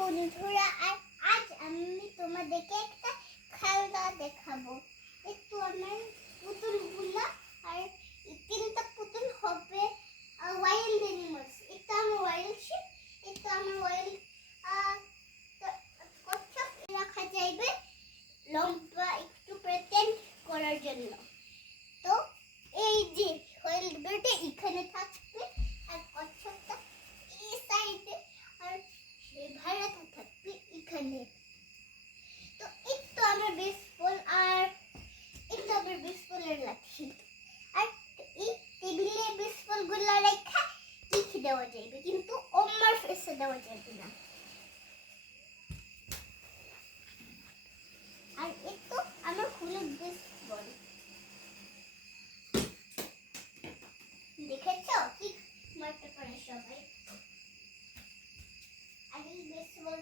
বন্ধুরা, আর আজ আমি তোমাদেরকে একটা খেলনা দেখাবো। একটু আমার পুতুলগুলো, আর তিনটা পুতুল হবে ওয়াইল্ড অ্যানিমালস। এটা আমার ওয়াইল্ড শিপ, এটা আমার ওয়াইল্ড কচ্ছপ। রাখা যাইবে লম্বা একটু প্রেটেন্ড করার জন্য। তো এই যে ওয়াইল্ড বিউটি এখানে থাকবে, আর কচ্ছপটা এই সাইডে, আর ভাড়াটা থাকবে এখানে। তো একটু আমার বেসবল, আর একটু আমার বেসবলের লাঠি, আর এই টেবিলে বেসবল গুলো রেখে লিখে দেওয়া যাবে, কিন্তু আমার ফেসে দেওয়া যাবে না। আর একটু আমার হলুদ বেসবল, দেখেছো কি মারতে পারে সবাই। আর এই বেসবল